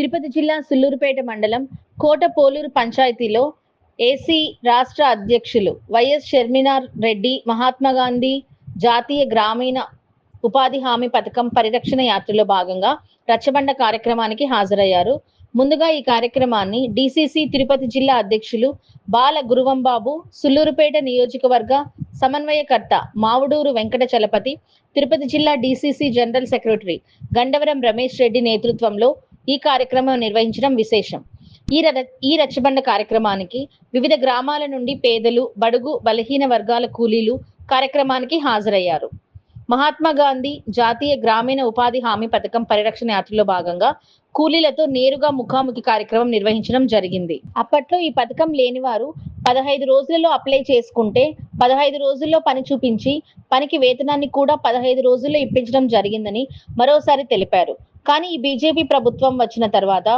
తిరుపతి జిల్లా సుళ్లూరుపేట మండలం కోటపోలూరు పంచాయతీలో ఏసీ రాష్ట్ర అధ్యక్షులు వైఎస్ షర్మినార్ రెడ్డి మహాత్మా గాంధీ జాతీయ గ్రామీణ ఉపాధి హామీ పథకం పరిరక్షణ యాత్రలో భాగంగా రచ్చబండ కార్యక్రమానికి హాజరయ్యారు. ముందుగా ఈ కార్యక్రమాన్ని డీసీసీ తిరుపతి జిల్లా అధ్యక్షులు బాల గురువంబాబు, సుళ్లూరుపేట నియోజకవర్గ సమన్వయకర్త మావుడూరు వెంకట చలపతి, తిరుపతి జిల్లా DCC general secretary Gandavaram Ramesh Reddy నేతృత్వంలో ఈ కార్యక్రమం నిర్వహించడం విశేషం. ఈ రచ్చబండ కార్యక్రమానికి వివిధ గ్రామాల నుండి పేదలు, బడుగు బలహీన వర్గాల కూలీలు కార్యక్రమానికి హాజరయ్యారు. మహాత్మా గాంధీ జాతీయ గ్రామీణ ఉపాధి హామీ పథకం పరిరక్షణ యాత్రలో భాగంగా కూలీలతో నేరుగా ముఖాముఖి కార్యక్రమం నిర్వహించడం జరిగింది. అప్పట్లో ఈ పథకం లేని వారు 15 రోజులలో అప్లై చేసుకుంటే 15 రోజుల్లో పని చూపించి పనికి వేతనాన్ని కూడా 15 రోజుల్లో ఇప్పించడం జరిగిందని మరోసారి తెలిపారు. కానీ ఈ బీజేపీ ప్రభుత్వం వచ్చిన తర్వాత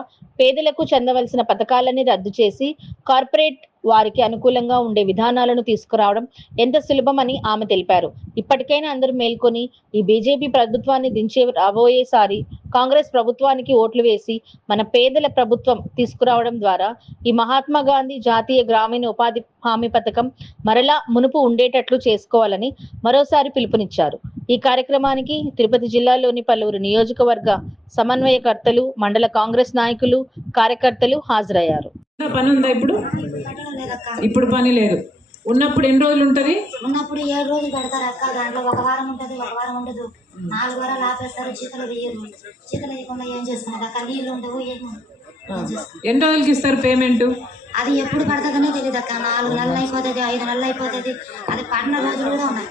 పేదలకు చెందవలసిన పథకాలన్నీ రద్దు చేసి కార్పొరేట్ వారికి అనుకూలంగా ఉండే విధానాలను తీసుకురావడం ఎంత సులభమని ఆమె తెలిపారు. ఇప్పటికైనా అందరూ మేల్కొని ఈ బీజేపీ ప్రభుత్వాన్ని దించే రాబోయేసారి కాంగ్రెస్ ప్రభుత్వానికి ఓట్లు వేసి మన పేదల ప్రభుత్వం తీసుకురావడం ద్వారా ఈ మహాత్మా గాంధీ జాతీయ గ్రామీణ ఉపాధి హామీ పథకం మరలా మునుపు ఉండేటట్లు చేసుకోవాలని మరోసారి పిలుపునిచ్చారు. ఈ కార్యక్రమానికి తిరుపతి జిల్లాలోని పలువురు నియోజకవర్గ సమన్వయకర్తలు, మండల కాంగ్రెస్ నాయకులు, కార్యకర్తలు హాజరయ్యారు. పని ఉందా ఇప్పుడు పని లేదు. ఉన్నప్పుడు ఎన్ని రోజులు ఉంటది? ఉన్నప్పుడు 7 రోజులు పెడతారు అక్క. దాంట్లో ఒక వారం ఉంటది, ఒక వారం ఉండదు. 4 వారాలు ఆపేస్తారు. చీతలు వేయరు. చీతలు వేయకుండా ఏం చేసుకున్నారు అక్క? నీళ్ళు ఉండవు. ఎన్ని రోజులకి ఇస్తారు పేమెంట్? అది ఎప్పుడు పడుతుందనే తెలియదు అక్క. 4 నెలలు అయిపోతుంది, 5 నెలలు అయిపోతుంది. అది పడిన రోజులు కూడా ఉన్నాయి.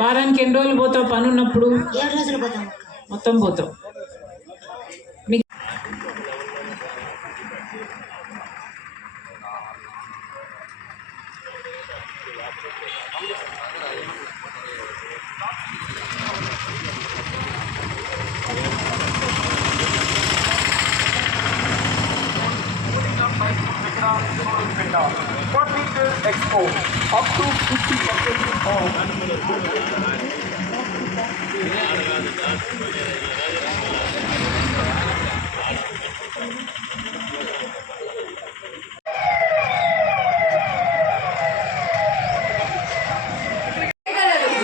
వారానికి ఎన్ని రోజులు పోతావు పని ఉన్నప్పుడు? 7 రోజులు పోతాం. మొత్తం పోతావు. For retail export up to 50% off.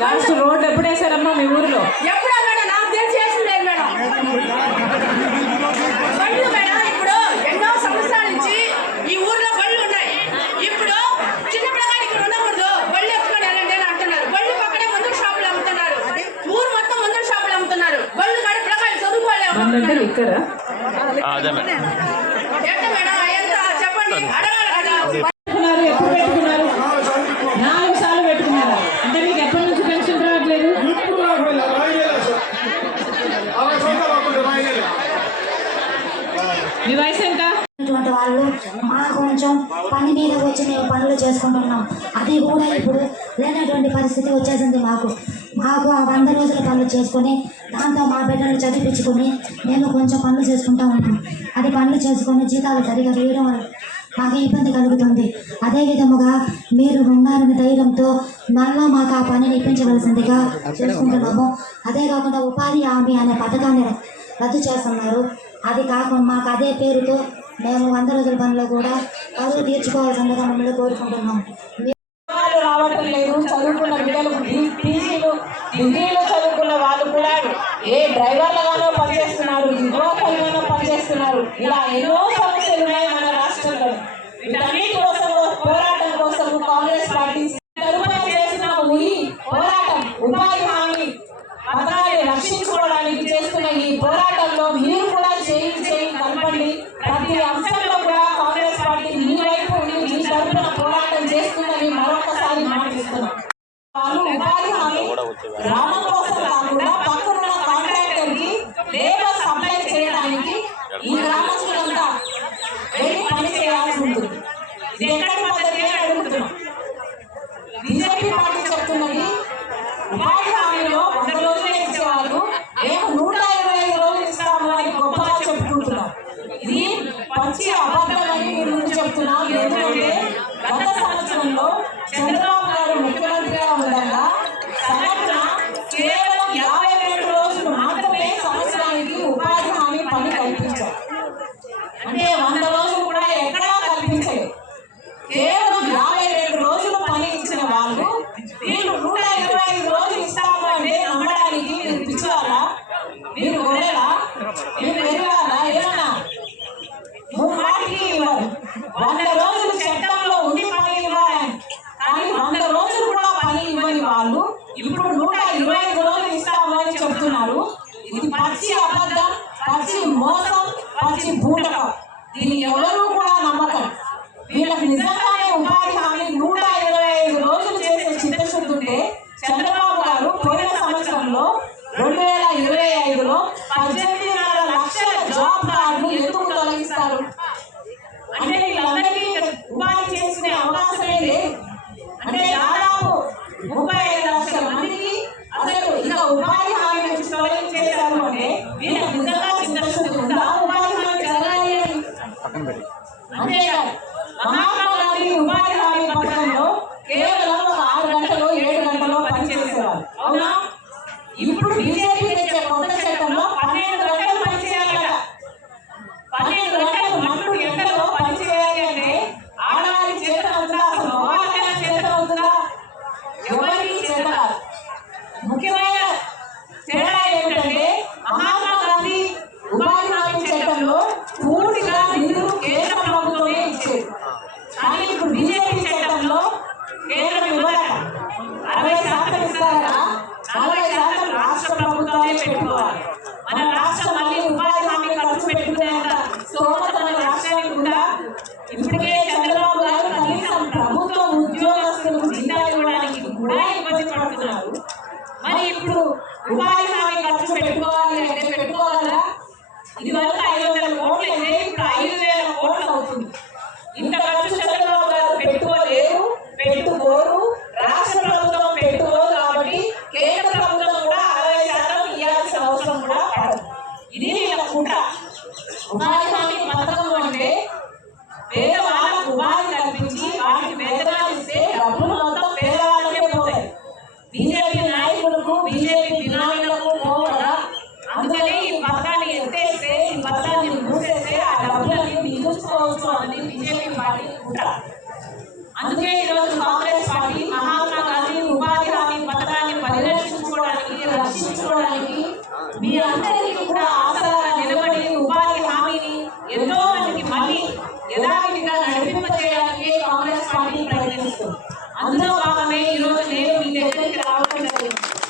Last road ఎప్పుడు వేసారమ్మా మీ ఊరిలో? ఇక్కడ ఎప్పుడు పెట్టుకున్నారు? 4 సార్లు పెట్టుకున్నారా? అంటే మీకు ఎప్పటి నుంచి పెన్షన్ రావట్లేదు? మీ వయసు ఎంత? వాళ్ళు మా కొంచెం పని మీద వచ్చి మేము పనులు చేసుకుంటున్నాం. అది కూడా ఇప్పుడు లేనటువంటి పరిస్థితి వచ్చేసింది. మాకు ఆ 100 రోజుల పనులు చేసుకొని దాంతో మా బిడ్డలు చదివించుకొని మేము కొంచెం పనులు చేసుకుంటూ ఉన్నాం. అది పనులు చేసుకొని జీతాలు సరిగా వేయడం వల్ల మాకు ఇబ్బంది కలుగుతుంది. అదే విధముగా మీరు ఉన్నారని ధైర్యంతో మళ్ళా మాకు ఆ పనిని ఇప్పించవలసిందిగా చేసుకుంటున్నాము. అదే కాకుండా ఉపాధి హామీ అనే పథకాన్ని రద్దు చేస్తున్నారు. అది కాకుండా మాకు అదే పేరుతో మేము 100 రోజుల పనిలో కూడా పనులు తీర్చుకోవాల్సిందిగా మమ్మల్ని కోరుకుంటున్నాం. రావటం లేదు. చదువుకున్న బిడ్డలు పీజీలు, డిగ్రీలు చదువుకున్న వాళ్ళు కూడా ఏ డ్రైవర్లుగానో పనిచేస్తున్నారు, యువకులుగానో పనిచేస్తున్నారు. ఇలా ఎన్నో సమస్యలు ఉన్నాయి మన రాష్ట్రంలో. వీటన్నిటి కోసం పోరాటం కోసం కాంగ్రెస్ పార్టీ తరఫున చేసిన ఈ పోరాటం ఉపాధి హామీ పథకాన్ని రక్షించుకోవడానికి చేస్తున్న ఈ పోరాటంలో మీరు కూడా చేయి కలపండి. ప్రతి అంశంలో కూడా కాంగ్రెస్ పార్టీ మీ వైపు మీ తరఫున పోరాటం చేస్తుందని మరొకసారి మాటిస్తున్నాం. వాళ్ళు ఉపాధి హామీ గ్రామం కోసం కాకుండా పక్కనున్న కాంట్రాక్టర్ కి లేబర్ సప్లై చేయడానికి ఈ గ్రామస్తులంతా వెళ్ళి పని చేయాల్సి ఉంటుంది. ఇది ఎక్కడి పద్ధతి అని అడుగుతున్నాం. బీజేపీ పార్టీ చెప్తున్నది ఉపాధి హామీలో 100 రోజులే ఇచ్చేవాళ్ళు మేము 125 రోజులు ఇస్తాము అని గొప్పగా చెప్పుకుంటున్నాం. ఇది పచ్చి అబద్ధమని మీరు చెప్తున్నాం. ఎందుకంటే గత సంవత్సరంలో చంద్రబాబు గారు ముఖ్యమంత్రిగా ఉండగా సంఘటన కేవలం 52 రోజులు మాత్రమే సంవత్సరానికి పచ్చి అబద్ధం, పచ్చి మోసం, పచ్చి బూటకం. దీన్ని ఎవరూ కూడా నమ్మకం. వీళ్ళకి నిజంగానే ఉపాధి హామీ 125 రోజులు చేసే చిత్తశుద్ధి ఉంటే చంద్రబాబు గారు పోయిన సంవత్సరంలో 2025లో 18.5 లక్షల జాబ్ కార్డులు ఎందుకు తొలగిస్తారు? అంటే వీళ్ళందరికీ ఉపాధి చేసుకునే అవకాశమే లేదు. అంటే దాదాపు 35 లక్షల మందికి అసలు ఇక ఉపాధి హామీ నుంచి తొలగించేశారు. అంటే వీళ్ళకి నిజంగా చిత్తశుద్ధి ఉందా ఉపాధి హామీ జరగాలి అని? అంతేకాదు మహాత్మా గాంధీ ఉపాధి హామీ పథకంలో కేవలం 6 గంటలు 7 గంటలు పనిచేసేవారు, అవునా? ఇప్పుడు బీజేపీ తెచ్చే కొత్త చట్టంలో 12 గంటలు పనిచేయాలట. 12 గంటలు మంటూ ఎండలో పనిచేయాలి అంటే ఆడవారి చేత ఉందా? అసలు మగవాళ్ళైనా చేత ఉందా? ఎవరికి చేత కాదు. ముఖ్యమైన తేడా ఏమిటంటే మహాత్మా గాంధీ ఉపాధి హామీ చట్టంలో పూర్తిగా నిధులు కేంద్ర ప్రభుత్వమే ఇచ్చేది. కానీ ఇప్పుడు బీజేపీ చట్టంలో కేంద్రం ఇవ్వదట. 60% ఇస్తారట, 40% రాష్ట్ర ప్రభుత్వాలే పెట్టుకోవాలి. మన రాష్ట్రం మళ్ళీ ఉపాధి హామీ ఖర్చు పెట్టుకునేంత స్తోమత మన రాష్ట్రానికి ఉందా? ఇప్పటికే చంద్రబాబు గారు కనీసం ప్రభుత్వ ఉద్యోగస్తులకు జీతాలు ఇవ్వడానికి కూడా ఇబ్బంది పడుతున్నారు. మరి ఇప్పుడు ఉపాధి హామీ ఖర్చు పెట్టుకోవాలి అంటే పెట్టుకోగలరా? ఇదివరకు 500 కోట్లు అయితే ఇప్పుడు 5,000 కోట్లు అవుతుంది. ఇంత ఖర్చు చంద్రబాబు గారు పెట్టుకోలేరు, పెట్టుకోరు, రాష్ట్ర ప్రభుత్వం పెట్టుకోదు. కాబట్టి కేంద్ర ప్రభుత్వం కూడా 60% ఇవ్వాల్సిన అవసరం కూడా పడదు. ఇది వీళ్ళ కుట్ర. ఉపాధి హామీ పథకం అంటే పేదవాళ్ళకు ఉపాధి కల్పించి వాటికి వేతనాలు ఇస్తే డబ్బులు మొత్తం పేదవాళ్ళకే పోతాయి. బీజేపీ నాయకులకు, బీజేపీ బినామీలకు పోవడా? అందుకని ఈ పథకాన్ని ఎత్తేస్తే, ఈ పథకాన్ని మూసేస్తే ఆ డబ్బులని మిగుల్చుకోవచ్చు అని బీజేపీ పార్టీ కుట్ర. అందుకే ఈరోజు కాంగ్రెస్ పార్టీ మహాత్మా గాంధీ ఉపాధి హామీ పథకాన్ని పరిరక్షించుకోవడానికి, రక్షించుకోవడానికి మీ అందరి